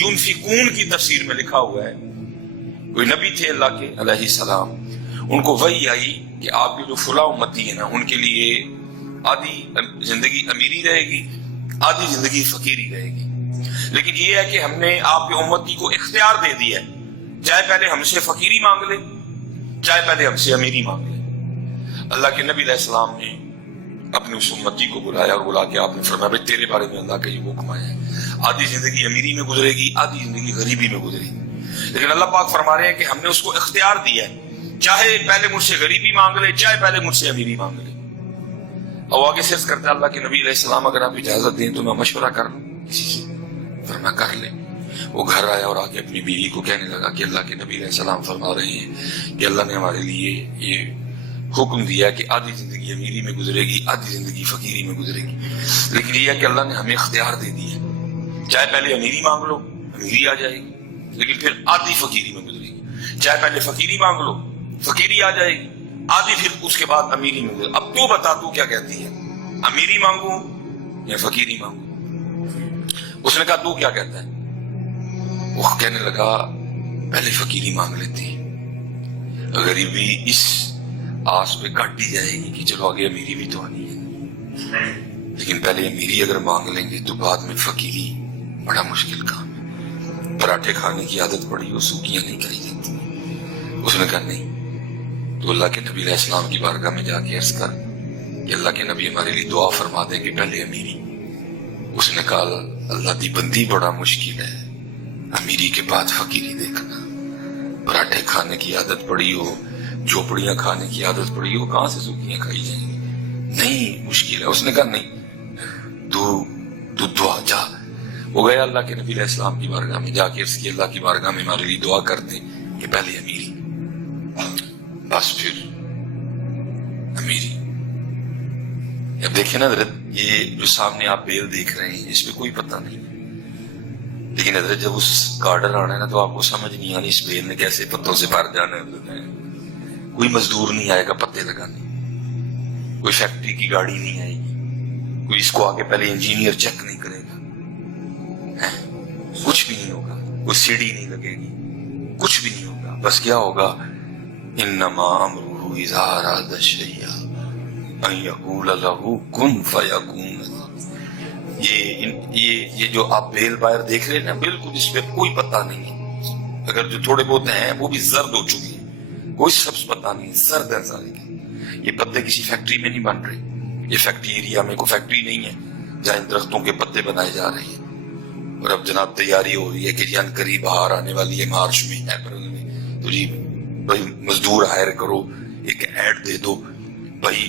युनफिकून की तफसीर में लिखा हुआ है, कोई नबी थे अल्लाह के अलैहि सलाम, उनको वही आई कि आपकी जो फुला उम्मती है ना, उनके लिए आधी जिंदगी अमीरी रहेगी, आधी जिंदगी फकीरी रहेगी। लेकिन ये है कि हमने आपकी उम्मती को इख्तियार दे दिया है, चाहे पहले हमसे फकीरी मांग ले, चाहे पहले हमसे अमीरी मांग ले। अल्लाह के नबी अलैहिस्सलाम ने अपनी उस उम्मती को बुलाया और बुला के आपने फरमाया, भाई तेरे बारे में अल्लाह का ये हुक्म आया है, आधी जिंदगी अमीरी में गुजरेगी, आधी जिंदगी गरीबी में गुजरेगी। लेकिन अल्लाह पाक फरमा रहे हैं कि हमने उसको इख्तियार दिया है, चाहे पहले मुझसे गरीबी मांग ले, चाहे पहले मुझसे अमीरी मांग ले। और आगे से करता है अल्लाह के नबी अलैहिस्सलाम, अगर आप इजाजत दें तो मैं मशवरा कर लूं किसी से, फरमा कर ले। वो घर आया और आके अपनी बीवी को कहने लगा कि अल्लाह के नबी अलैहिस्सलाम फरमा रहे हैं कि अल्लाह ने हमारे लिए ये हुक्म दिया कि आधी जिंदगी अमीरी में गुजरेगी, आधी जिंदगी फकीरी में गुजरेगी। लेकिन ये है कि अल्लाह ने हमें इख्तियार दे दिया, चाहे पहले अमीरी मांग लो, अमीरी आ जाएगी, लेकिन फिर आधी फकीरी में गुजरेगी, चाहे पहले फकीरी मांग लो, फकीरी आ जाएगी, आधी फिर उसके बाद अमीरी में गुजरेगी। अब तू बता, तू क्या कहती है, अमीरी मांगू या फकीरी मांगू? उसने कहा तू क्या कहता है? वो कहने लगा पहले फकीरी मांग लेती, गरीबी इस आस पे काट दी जाएगी कि चलो आगे अमीरी भी तो आनी है, लेकिन पहले अमीरी अगर मांग लेंगे तो बाद में फकीरी बड़ा मुश्किल काम है। पराठे खाने की आदत पड़ी, वो सूखियां नहीं खाई जाती। उसने कहा नहीं, तो अल्लाह के नबी अलैहिस्सलाम की बारगाह में जाके अर्ज कर कि अल्लाह के नबी हमारे लिए दुआ फरमा दे कि पहले अमीरी। उसने कहा अल्लाह दी बंदी बड़ा मुश्किल है, अमीरी के बाद फकीरी देखना। पराठे खाने की आदत पड़ी हो, झोपड़ियां खाने की आदत पड़ी हो, कहां से सूखियां खाई जाएंगी? नहीं, मुश्किल है। उसने कहा नहीं, तू दुआ जा। वो गया अल्लाह के नबी अलैहिस्सलाम की बारगाह में, जाके इसकी अल्लाह की बारगाह में हमारे लिए दुआ करते कि पहले अमीरी, बस फिर अमीरी। अब देखे ना हजरत, ये जो सामने आप बेल देख रहे हैं इसमें कोई पता नहीं, लेकिन हजरत जब उस गार्डन आना है ना तो आपको समझ नहीं आनी इस बेल ने कैसे पत्तों से भर जाना है। कोई मजदूर नहीं आएगा पत्ते लगाने, कोई फैक्ट्री की गाड़ी नहीं आएगी, कोई इसको आके पहले इंजीनियर चेक नहीं करेगा, कुछ भी नहीं होगा, कोई सीढ़ी नहीं लगेगी, कुछ भी नहीं होगा। बस क्या होगा, इन्नमा अमरुहु इज़ा अरादा शैअन अन यक़ूल लहू कुन फयकून। ये जो आप बेल बाहर देख रहे हैं ना, बिल्कुल इस पे कोई पता नहीं है। अगर जो थोड़े बहुत हैं वो भी जर्द हो चुके हैं, कोई सब्ज पता नहीं, जर्द है सारे। ये पत्ते किसी फैक्ट्री में नहीं बन रहे, ये फैक्ट्री एरिया में कोई फैक्ट्री नहीं है जहाँ इन दरख्तों के पत्ते बनाए जा रहे हैं। और अब जनाब तैयारी हो रही है कि जान करीब बाहर आने वाली है, मार्च में, अप्रैल में, तो जी भाई मजदूर हायर करो, एक ऐड दे दो, भाई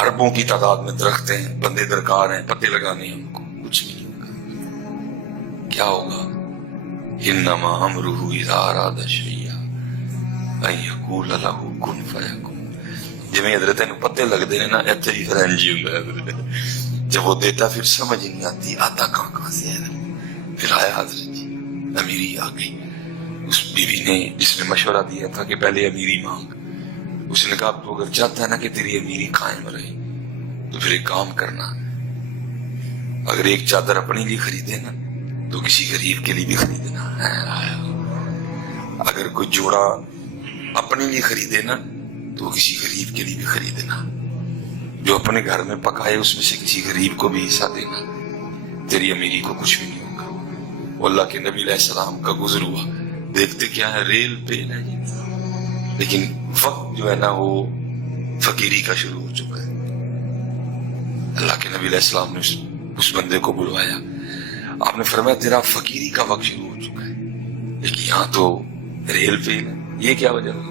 अरबों की तादाद में दरख्त हैं, बंदे दरकार हैं, पत्ते लगाने हैं उनको। कुछ भी नहीं होगा। क्या होगा, इन्नमा अमरुहु इज़ा अरादा शैअन अन यक़ूल लहू कुन फयकून। जिवें हजरत नूं पत्ते लगदे ने ना, इत्थे भी फिर इंज ही हुंदा है। जब वो देता फिर समझ ही नहीं आती आता कहां से है। फिर आया हजरत जी, अमीरी आ गई। उस बीवी ने जिसने मशवरा दिया था कि पहले अमीरी मांग, उसने कहा तो अगर चाहता है ना कि तेरी अमीरी कायम रहे तो फिर एक काम करना, अगर एक चादर अपने लिए खरीदे ना तो किसी गरीब के लिए भी खरीदना है। अगर कोई जोड़ा अपने लिए खरीदे ना तो किसी गरीब के लिए भी खरीदना। जो अपने घर में पकाए उसमें से किसी गरीब को भी हिस्सा देना, तेरी अमीरी को कुछ भी नहीं होगा। वो अल्लाह के नबी अलैहिस्सलाम का गुजर हुआ, देखते क्या है, रेल पे है जी, लेकिन वक्त जो है ना वो फकीरी का शुरू हो चुका है। अल्लाह के नबी अलैहिस्सलाम ने उस बंदे को बुलवाया, आपने फरमाया तेरा फकीरी का वक्त शुरू हो चुका है, लेकिन यहाँ तो रेल पे ये क्या वजह है?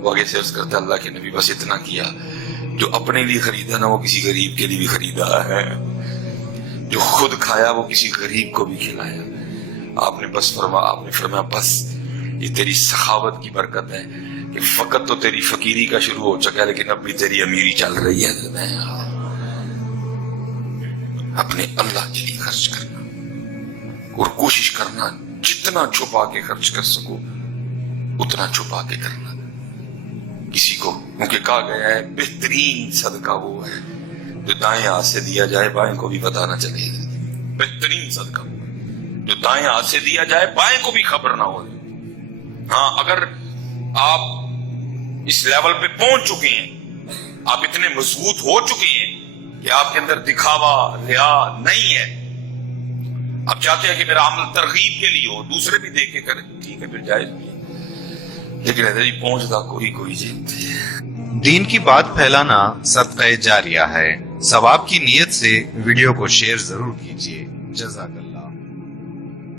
वो आगे से अर्ज करता अल्लाह के नबी बस इतना किया, जो अपने लिए खरीदा ना वो किसी गरीब के लिए भी खरीदा है, जो खुद खाया वो किसी गरीब को भी खिलाया। आपने फरमाया बस ये तेरी सखावत की बरकत है कि फकत तो तेरी फकीरी का शुरू हो चुका है, लेकिन अब भी तेरी अमीरी चल रही है। अपने अल्लाह के लिए खर्च करना और कोशिश करना जितना छुपा के खर्च कर सको उतना छुपा के करना। किसी को, क्योंकि कहा गया है बेहतरीन सदका वो है जो दाएं हाथ से दिया जाए बाएं को भी पता ना चले। बेहतरीन सदका جو دائیں ہاتھ سے دیا جائے بائیں کو بھی خبر نہ ہو. ہاں اگر آپ اس لیول پہ پہنچ چکے ہیں, آپ اتنے مضبوط ہو چکے ہیں کہ آپ کے اندر دکھاوا ریا نہیں ہے, آپ چاہتے ہیں کہ میرا عمل ترغیب کے لیے ہو, دوسرے بھی دیکھ کے کریں, ٹھیک ہے پھر جائز بھی ہے, لیکن حضرت پہنچتا کوئی جیت ہے. دین کی بات پھیلانا صدقہ جاریہ ہے. ثواب کی نیت سے ویڈیو کو شیئر ضرور کیجیے. جزاک اللہ.